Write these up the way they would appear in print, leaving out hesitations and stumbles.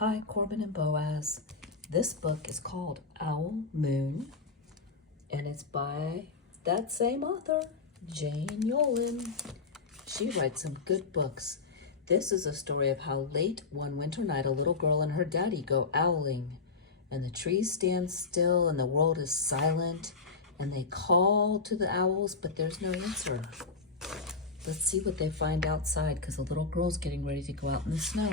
Hi, Corbin and Boaz. This book is called Owl Moon, and it's by that same author, Jane Yolen. She writes some good books. This is a story of how late one winter night a little girl and her daddy go owling, and the trees stand still and the world is silent, and they call to the owls, but there's no answer. Let's see what they find outside, because the little girl's getting ready to go out in the snow.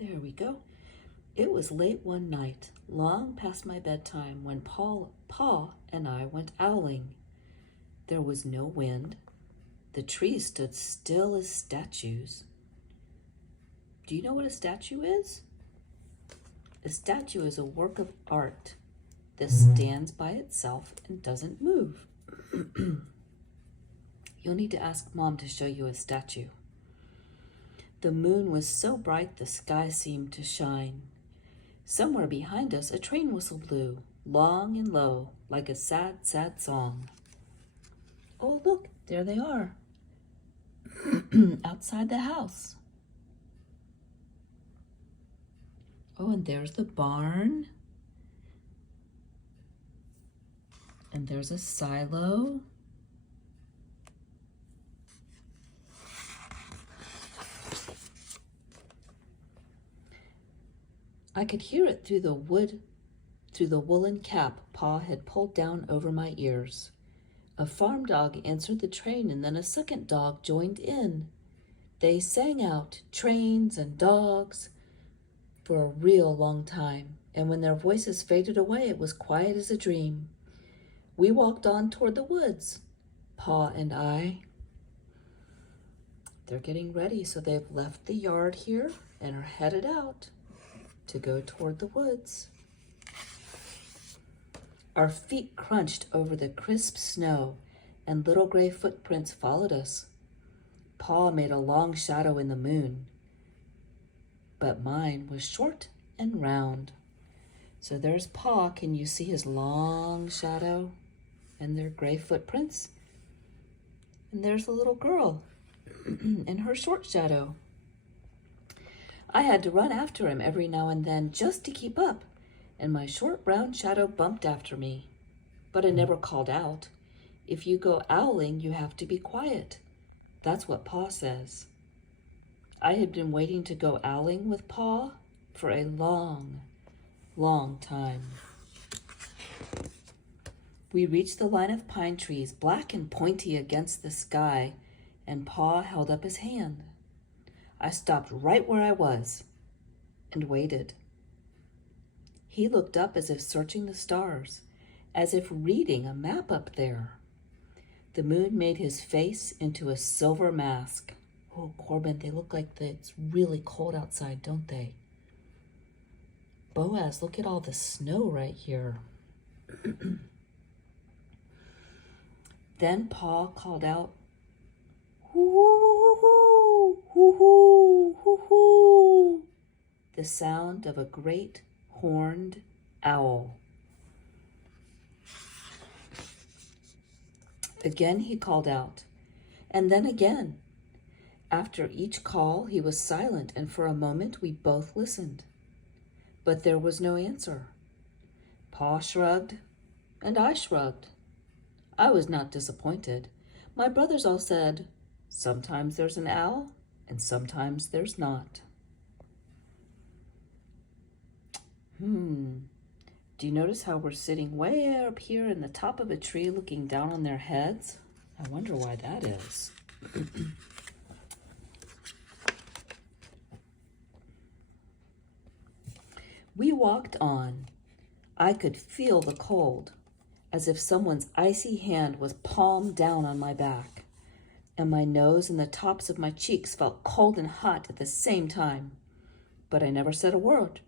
There we go. It was late one night, long past my bedtime, when Pa and I went owling. There was no wind. The trees stood still as statues. Do you know what a statue is? A statue is a work of art that stands by itself and doesn't move. You'll need to ask Mom to show you a statue. The moon was so bright the sky seemed to shine. Somewhere behind us a train whistle blew, long and low, like a sad, sad song. Oh, look, there they are, outside the house. Oh, and there's the barn. And there's a silo. I could hear it through the woolen cap Pa had pulled down over my ears. A farm dog answered the train, and then a second dog joined in. They sang out, trains and dogs, for a real long time, and when their voices faded away, it was quiet as a dream. We walked on toward the woods, Pa and I. They're getting ready, so they've left the yard here and are headed out to go toward the woods. Our feet crunched over the crisp snow, and little gray footprints followed us. Pa made a long shadow in the moon, but mine was short and round. So there's Pa. Can you see his long shadow and their gray footprints? And there's the little girl and her short shadow. I had to run after him every now and then just to keep up, and my short brown shadow bumped after me. But I never called out. If you go owling, you have to be quiet. That's what Pa says. I had been waiting to go owling with Pa for a long, long time. We reached the line of pine trees, black and pointy against the sky, and Pa held up his hand. I stopped right where I was and waited. He looked up as if searching the stars, as if reading a map up there. The moon made his face into a silver mask. Oh, Corbin, they look like it's really cold outside, don't they? Boaz, look at all the snow right here. Then Pa called out, "Hoo-hoo, hoo-hoo, hoo-hoo," the sound of a great horned owl. Again he called out, and then again. After each call, he was silent, and for a moment we both listened. But there was no answer. Pa shrugged, and I shrugged. I was not disappointed. My brothers all said, sometimes there's an owl, and sometimes there's not. Do you notice how we're sitting way up here in the top of a tree looking down on their heads? I wonder why that is. We walked on. I could feel the cold, as if someone's icy hand was palmed down on my back, and my nose and the tops of my cheeks felt cold and hot at the same time. But I never said a word.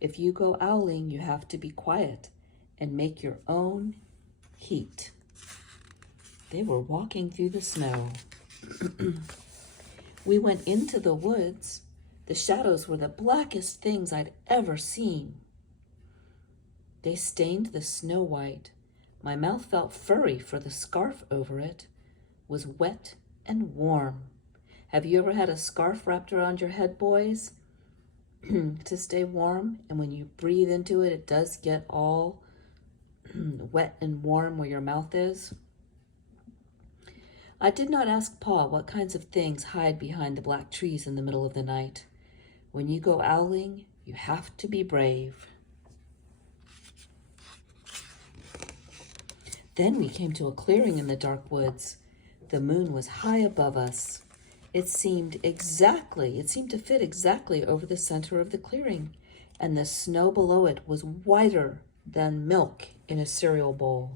If you go owling, you have to be quiet and make your own heat. They were walking through the snow. We went into the woods. The shadows were the blackest things I'd ever seen. They stained the snow white, My mouth felt furry, for the scarf over it was wet and warm. Have you ever had a scarf wrapped around your head, boys, to stay warm? And when you breathe into it, it does get all wet and warm where your mouth is. I did not ask Pa what kinds of things hide behind the black trees in the middle of the night. When you go owling, you have to be brave. Then we came to a clearing in the dark woods. The moon was high above us. It seemed to fit exactly over the center of the clearing, and the snow below it was whiter than milk in a cereal bowl.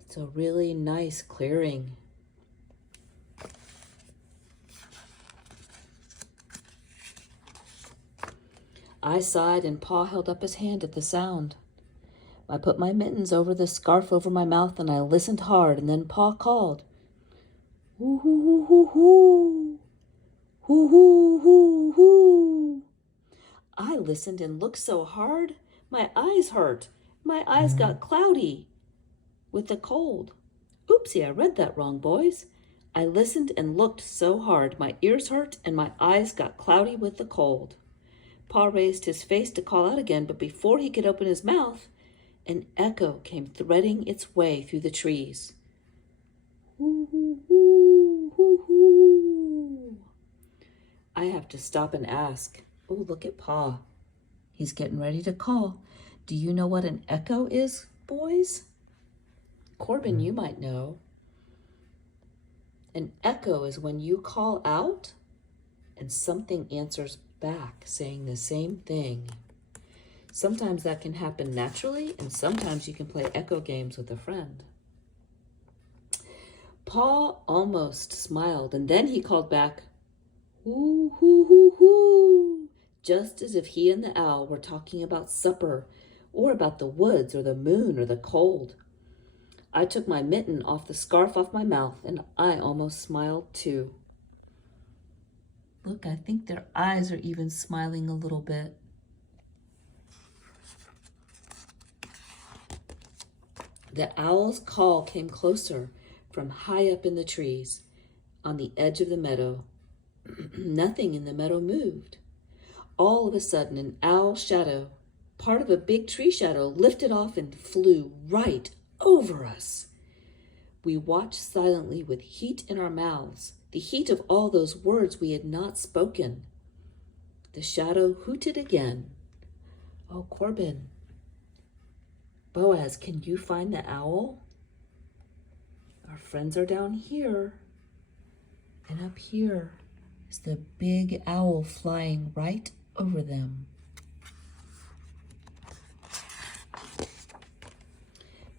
It's a really nice clearing. I sighed, and Pa held up his hand at the sound. I put my mittens over the scarf over my mouth, and I listened hard, and then Pa called, "Hoo, hoo, hoo, hoo, hoo. Hoo, hoo, hoo, hoo." I listened and looked so hard, my eyes hurt. My eyes got cloudy with the cold. Oopsie, I read that wrong, boys. I listened and looked so hard, my ears hurt, and my eyes got cloudy with the cold. Pa raised his face to call out again, but before he could open his mouth, an echo came threading its way through the trees. Hoo, hoo, hoo, hoo, hoo. I have to stop and ask. Oh, look at Pa. He's getting ready to call. Do you know what an echo is, boys? Corbin, you might know. An echo is when you call out and something answers back saying the same thing. Sometimes that can happen naturally, and sometimes you can play echo games with a friend. Pa almost smiled, and then he called back, "Hoo, hoo, hoo, hoo," just as if he and the owl were talking about supper, or about the woods, or the moon, or the cold. I took my mitten off the scarf off my mouth, and I almost smiled too. Look, I think their eyes are even smiling a little bit. The owl's call came closer from high up in the trees on the edge of the meadow. Nothing in the meadow moved. All of a sudden, an owl shadow, part of a big tree shadow, lifted off and flew right over us. We watched silently with heat in our mouths, the heat of all those words we had not spoken. The shadow hooted again. Oh, Corbin. Boaz, can you find the owl? Our friends are down here. And up here is the big owl flying right over them.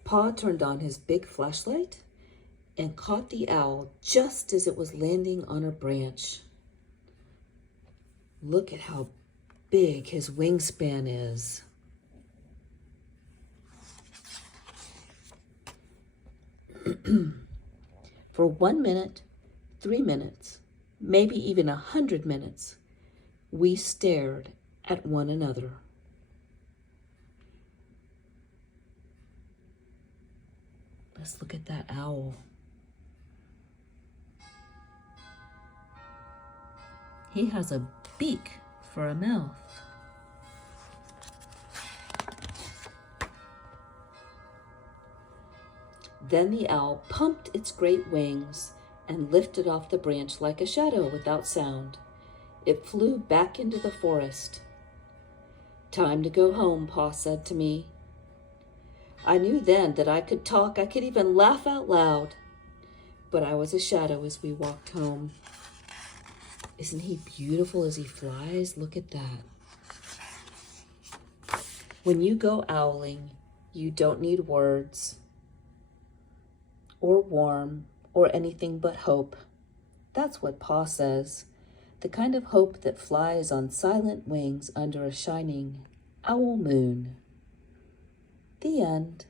Pa turned on his big flashlight and caught the owl just as it was landing on a branch. Look at how big his wingspan is. For 1 minute, 3 minutes, maybe even 100 minutes, we stared at one another. Let's look at that owl. He has a beak for a mouth. Then the owl pumped its great wings and lifted off the branch like a shadow without sound. It flew back into the forest. "Time to go home," Pa said to me. I knew then that I could talk, I could even laugh out loud. But I was a shadow as we walked home. Isn't he beautiful as he flies? Look at that. When you go owling, you don't need words or warm or anything but hope. That's what Pa says. The kind of hope that flies on silent wings under a shining owl moon. The end.